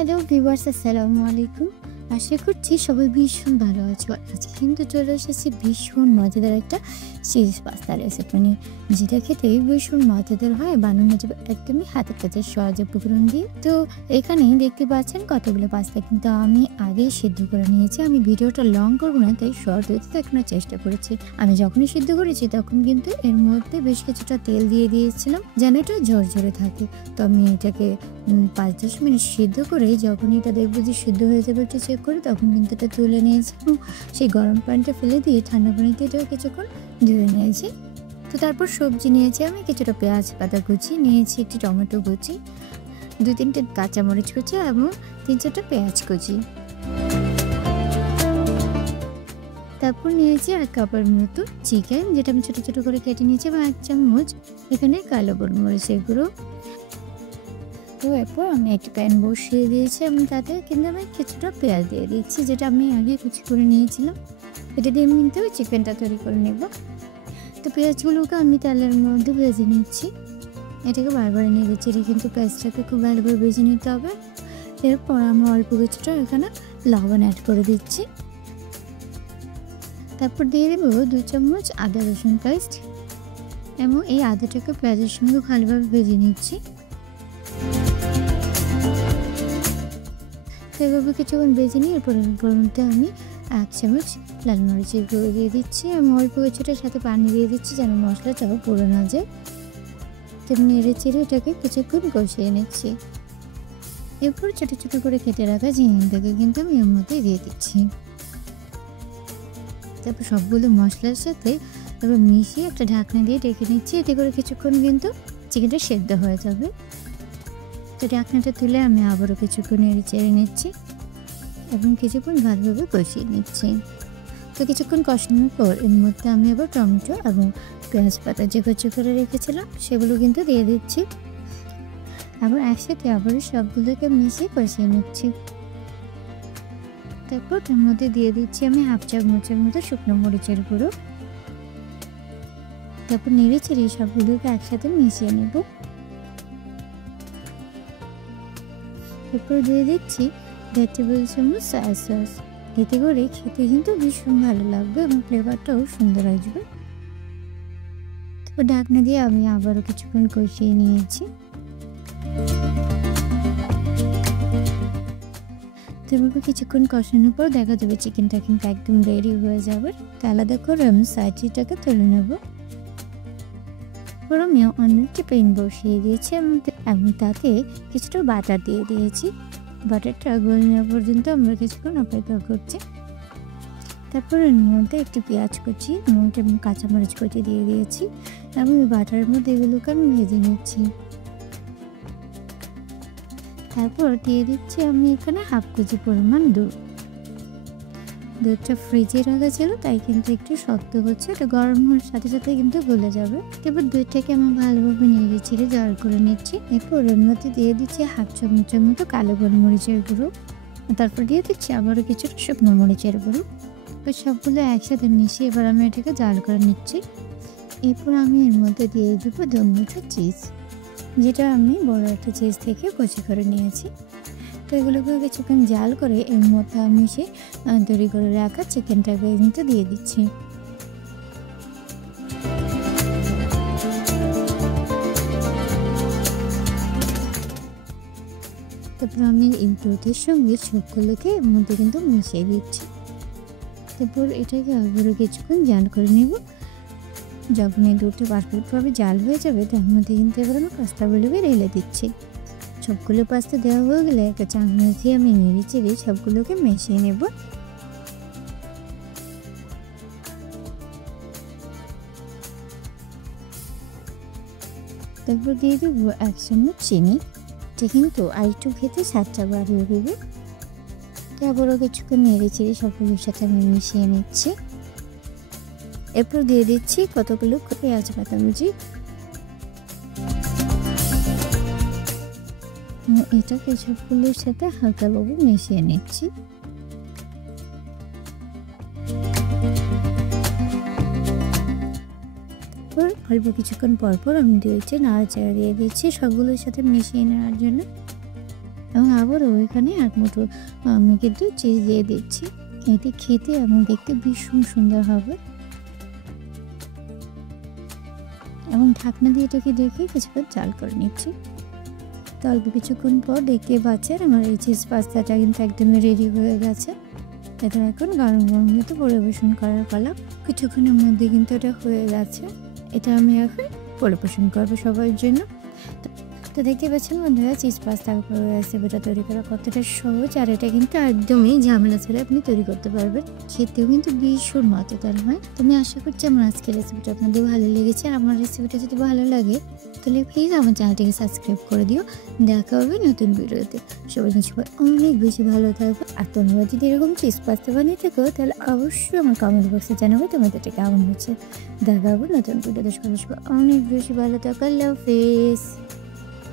Hello viewers, আসসালামু আলাইকুম। আশা করছি সবাই ভীষণ ভালো আছো। আজকে কিন্তু চলে এসেছি ভীষণ মজাদার একটা চিজ পাস্তা রেসিপি নিয়ে, যেটা খেতে ভীষণ মজাদার হয়, বানানো যাবে একদমই হাতের কাছে সহজ উপকরণ দিয়ে। তো এখানেই দেখতে পাচ্ছেন কতগুলো পাস্তা কিন্তু আমি আগেই সিদ্ধ করে নিয়েছি। আমি ভিডিওটা লং করবো না, তাই শর্ট হতে দেখানোর চেষ্টা করেছি। আমি যখনই সিদ্ধ করেছি তখন কিন্তু এর মধ্যে বেশ কিছুটা তেল দিয়ে দিয়েছিলাম যেন এটা ঝরঝরে থাকে। তো আমি এটাকে 5-10 মিনিট সিদ্ধ করে যখন এটা দেখবো যে সিদ্ধ হয়ে যাবে একটু চেক করে, তখন কিন্তু এটা তুলে নিয়েছি এবং সেই গরম পানিটা ফেলে দিয়ে ঠান্ডা পানিতে এটা কিছুক্ষণ ধুয়ে নিয়েছি। তো তারপর সবজি নিয়েছি আমি, কিছুটা পেঁয়াজ পাতা কুচি নিয়েছি, একটি টমেটো কুচি, 2-3টে কাঁচামরিচ কুচি এবং 3-4টা পেঁয়াজ কুচি। তারপর নিয়েছি 1 কাপের মতো চিকেন, যেটা আমি ছোটো ছোটো করে কেটে নিয়েছি, এবং 1 চামচ এখানে কালো গোলমরিচের গুঁড়ো। তো এরপর আমি একটি প্যান বসিয়ে দিয়েছি এবং তাতে কিন্তু আমি কিছুটা পেঁয়াজ দিয়ে দিচ্ছি, যেটা আমি আগে কুচি করে নিয়েছিলাম। এটা দিয়ে কিন্তু চিকেনটা তৈরি করে নেব। তো পেঁয়াজগুলোকে আমি তেলের মধ্যে ভেজে নিচ্ছি, এটাকে বারবার নিয়ে দিচ্ছি। কিন্তু পেঁয়াজটাকে খুব ভালোভাবে ভেজে নিতে হবে। এরপর আমি অল্প কিছুটা এখানে লবণ অ্যাড করে দিচ্ছি। তারপর দিয়ে দেবো 2 চামচ আদা রসুন পেস্ট, এবং এই আদাটাকে পেঁয়াজের সঙ্গে ভালোভাবে ভেজে নিচ্ছি। এভাবে কিছুক্ষণ ভেজে নিয়ে এরপর মধ্যে আমি 1 চামচ লাল মরিচের গুঁড়ো দিয়ে দিচ্ছি এবং অল্প কিছুটার সাথে পানি দিয়ে দিচ্ছি যেন মশলাটাও পুড়ে না যায়। তেমনি নেড়ে চেড়ে এটাকে কিছুক্ষণ কষিয়ে নিচ্ছি। এরপর ছোটো ছোটো করে কেটে রাখা ঝিঙেটাকে কিন্তু আমি এর মধ্যে দিয়ে দিচ্ছি। তারপর সবগুলো মশলার সাথে এবার মিশিয়ে একটা ঢাকনা দিয়ে ঢেকে নিচ্ছি। এতে করে কিছুক্ষণ কিন্তু চিকেনটা সেদ্ধ হয়ে যাবে। তো ঢাকনাটা তুলে আমি আবারও কিছুক্ষণ নেড়ে চেড়ে নিচ্ছি এবং কিছুক্ষণ ভালোভাবে কষিয়ে নিচ্ছি। তো কিছুক্ষণ কষানোর পর এর মধ্যে আমি আবার টমেটো এবং পেঁয়াজ পাতা যে কুচি করে রেখেছিলাম সেগুলো কিন্তু দিয়ে দিচ্ছি। আবার একসাথে আবারও সবগুলোকে মিশিয়ে কষিয়ে নিচ্ছি। তারপর এর মধ্যে দিয়ে দিচ্ছি আমি 1/2 চামচের মতো শুকনো মরিচের গুঁড়ো। তারপর নেড়ে চেড়ে সবগুলোকে একসাথে মিশিয়ে নেব। এরপর দিয়ে দিচ্ছি 1.5 টেবিল চামচ সয়া সস। এতে করে খেতে কিন্তু ভীষণ ভালো লাগবে এবং ফ্লেভারটাও সুন্দর আসবে। তারপর ঢাকনা দিয়ে আমি আবারও কিছুক্ষণ কষিয়ে নিয়েছি। তারপর কিছুক্ষণ কষানোর পর দেখা যাবে চিকেনটা কিন্তু একদম রেডি হয়ে যাবে। তো আলাদা করে আমি সাইডটাকে তুলে নেব। তারপর আমি অন্য একটি প্যান বসিয়ে দিয়েছি এবং তাতে কিছুটা বাটার দিয়ে দিয়েছি। বাটারটা গলে নেওয়া পর্যন্ত আমরা কিছুক্ষণ অপেক্ষা করছি। তারপর এর মধ্যে একটি পেঁয়াজ কুচি এবং কাঁচামরিচ কুচি দিয়ে দিয়েছি এবং বাটারের মধ্যে এগুলোকে আমি ভেজে নিচ্ছি। তারপর দিয়ে দিচ্ছি আমি এখানে 1/2 কেজি পরিমাণ দুধ। দুধটা ফ্রিজে রাখা ছিল, তাই কিন্তু একটু শক্ত হচ্ছে, এটা গরম হওয়ার সাথে সাথে কিন্তু গলে যাবে। এবার দুধটাকে আমি ভালোভাবে নেড়ে চেড়ে জাল করে নিচ্ছি। এরপর এর মধ্যে দিয়ে দিচ্ছি 1/2 চামচের মতো কালো গোলমরিচের গুঁড়ো। তারপর দিয়ে দিচ্ছি আবারও কিছুটা শুকনো মরিচের গুঁড়ো। এবার সবগুলো একসাথে মিশিয়ে এবার আমি এটাকে জাল করে নিচ্ছি। এরপর আমি এর মধ্যে দিয়ে দেবো 2 মুঠো চিজ, যেটা আমি বড় একটা চিজ থেকে কুচি করে নিয়েছি। তো এগুলোকে কিছুক্ষণ জাল করে এর মধ্যে আমি তৈরি করে রাখা চিকেনটাকে কিন্তু দিয়ে দিচ্ছি। তারপর আমি এই দুধের সঙ্গে সবগুলোকে এর মধ্যে কিন্তু মিশিয়ে দিচ্ছি। তারপর এটাকে আবারও কিছুক্ষণ জাল করে নেব। যখন এই দুধটা পারফেক্টভাবে জাল হয়ে যাবে তার মধ্যে কিন্তু এবার আমি পাস্তাগুলোকে ঢেলে দিচ্ছি। সবগুলো পাস্তা দেওয়া হয়ে গেলে একটা চামচ দিয়ে আমি নেড়ে চেড়ে সবগুলোকে মিশিয়ে নেব। তারপর দিয়ে দেবো 1 চামচ চিনি, এটা কিন্তু আরেকটু খেতে স্বাদটা বাড়িয়ে দেবে। আবারও কিছুক্ষণ নেড়ে চেড়ে সবগুলোর সাথে আমি মিশিয়ে নিচ্ছি। এরপর দিয়ে দিচ্ছি কতগুলো পেঁয়াজ পাতা কুচি। এটাকে সবগুলোর সাথে হালকাভাবে মিশিয়ে নিচ্ছি। তারপর অল্প কিছুক্ষণ পরপর আমি দিয়েছি নাড়াচাড়া দিয়ে দিচ্ছি সবগুলোর সাথে মিশিয়ে নেওয়ার জন্য। এবং আবারও এখানে এক মুঠো আমি কিন্তু চিজ দিয়ে দিচ্ছি। এটি খেতে এবং দেখতে ভীষণ সুন্দর হবে। এবং ঢাকনা দিয়ে এটাকে ঢেকে কিছুক্ষণ জাল করে নিচ্ছি। তো অল্প কিছুক্ষণ পর দেখতে পাচ্ছেন আমার এই চিজ পাস্তাটা কিন্তু একদমই রেডি হয়ে গেছে। এটা এখন গরম গরম কিন্তু পরিবেশন করার পালা। কিছুক্ষণের মধ্যে কিন্তু এটা হয়ে গেছে। এটা আমি এখন পরিবেশন করবো সবার জন্য। তো দেখতে পাচ্ছেন বন্ধুরা, চিজ পাস্তা রেসিপিটা তৈরি করা কতটা সহজ, আর এটা কিন্তু একদমই ঝামেলা ছাড়া আপনি তৈরি করতে পারবেন। খেতেও কিন্তু ভীষণ মজাদার হয়। তো আমি আশা করছি আমার আজকের রেসিপিটা আপনাদের ভালো লেগেছে। আর আমার রেসিপিটা যদি ভালো লাগে তাহলে প্লিজ আমার চ্যানেলটিকে সাবস্ক্রাইব করে দিও। দেখা হবে নতুন ভিডিওতে। সবাই অনেক বেশি ভালো থাকবে। আর তোমরা যদি এরকম চিজ পাস্তা বানিয়ে থাকো তাহলে অবশ্যই আমার কমেন্ট বক্সে জানাবে তোমাদের এটা কেমন হচ্ছে। দেখা হবে নতুন ভিডিওতে। সবাই অনেক বেশি ভালো থাকো। আল্লাহ হাফেজ।